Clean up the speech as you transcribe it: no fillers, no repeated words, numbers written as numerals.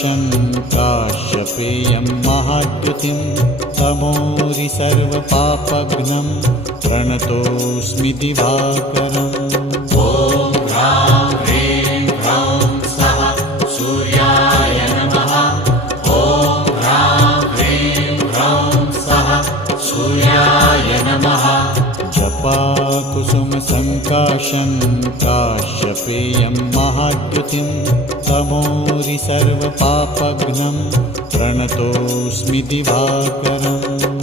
सङ्काशं काश्यपेयं महाद्युतिं तमोरि सर्वपापघ्नं प्रणतोऽस्मि दिवाकरम्। ॐ ह्रां ह्रीं ह्रौं स्वः सूर्याय नमः। ॐ ह्रां ह्रीं ह्रौं स्वः सूर्याय नमः। जपाकुसुमसङ्काशं काश्यपेयं महाद्युतिं तमोरि सर्वपापघ्नं प्रणतोऽस्मि दिवाकरम्।